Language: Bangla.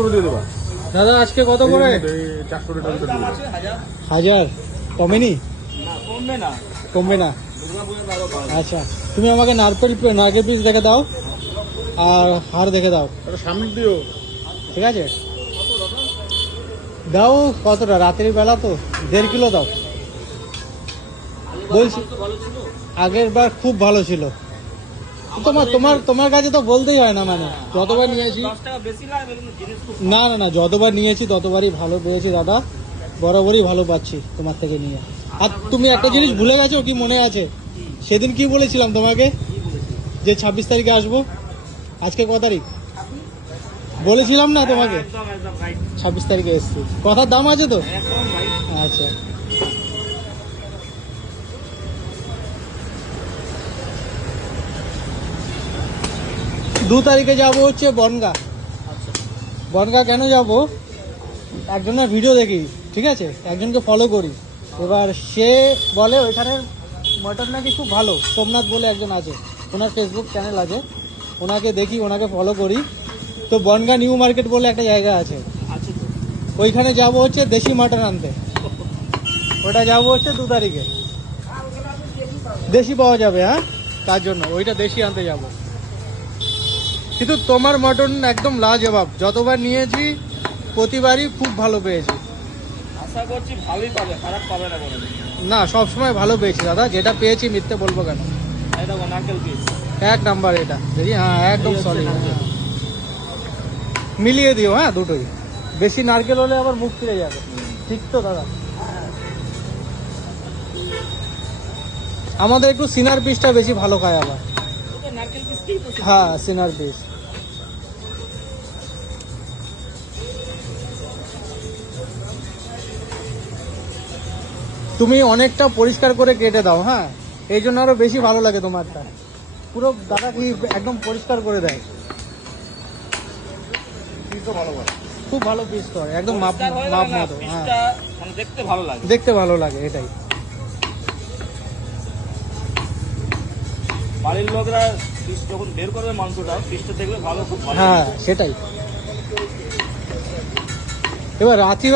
করে দিয়ে দেবা দাদা আজকে কত করে? 400 টাকা। 1000 কমেনি? কমবে না। কমবে না? আচ্ছা তুমি আমাকে নারকেল পিস দেখে দাও আর হার দেখে দাও। সামনে দিও। ঠিক আছে দাও। কতটা রাতের বেলা তো 1.5 কিলো দাও। বলছি আগের বার খুব ভালো ছিল। তোমার তোমার তোমার কাছে তো বলতেই হয় না, মানে যতবার নিয়েছি। না না না, যতবার নিয়েছি ততবারই ভালো পেয়েছি দাদা, বরাবরই ভালো পাচ্ছি তোমার থেকে নিয়ে। আর তুমি একটা জিনিস ভুলে গেছো কি, মনে আছে সেদিন কি বলেছিলাম তোমাকে যে 26 তারিখে আসবো? আজকে ক তারিখ বলেছিলাম না তোমাকে? 26 তারিখে এসছি। কথার দাম আছে তো? আচ্ছা দু তারিখে যাবো হচ্ছে বনগা। বনগা কেন যাব? একজনের ভিডিও দেখি, ঠিক আছে, একজনকে ফলো করি। এবার সে বলে ওইখানে মটন নাকি খুব ভালো। সোমনাথ বলে একজন আছে, ওনার ফেসবুক চ্যানেল আছে, ওনাকে দেখি, ওনাকে ফলো করি। তো বনগা নিউ মার্কেট বলে একটা জায়গা আছে, ওইখানে যাব হচ্ছে দেশি মাটন আনতে। ওটা যাব হচ্ছে 2 তারিখে। দেশি পাওয়া যাবে, হ্যাঁ, তার জন্য ওইটা দেশি আনতে যাব। কিন্তু তোমার মটন একদম লাজবাব, যতবার নিয়েছি প্রতিবারই খুব ভালো পেয়েছি। আশা করছি ভালোই পাবে, খারাপ পাবে না কোনো। না, সবসময় ভালো পেয়েছি দাদা, যেটা পেয়েছি মিথ্যে বলবো কেন। এই দেখো নারকেল পিস 1 নাম্বার এটা দেখি। হ্যাঁ একদম সলিড। মিলিয়ে দিও, হ্যাঁ দুটোই। বেশি নারকেল হলে আবার মুখ ফিরে যাবে। ঠিক তো দাদা? আমাদের একটু সিনার পিসটা বেশি ভালো খায় আবার। নারকেল পিসটাই তো। হ্যাঁ সিনার পিস। তুমি অনেকটা পরিষ্কার করে কেটে দাও, হ্যাঁ, এই জন্য আরো বেশি ভালো লাগে তোমারটা। পুরো দাদা কি একদম পরিষ্কার করে দেয়। খুব ভালো পিস করে, একদম মাপ মাপ মতো। হ্যাঁ মানে দেখতে ভালো লাগে। দেখতে ভালো লাগে, এটাই। বাড়ির লোকরা পিস যখন বের করবে মাংসটা, পিসটা দেখবে ভালো, খুব ভালো। হ্যাঁ সেটাই। এবার রাত্রি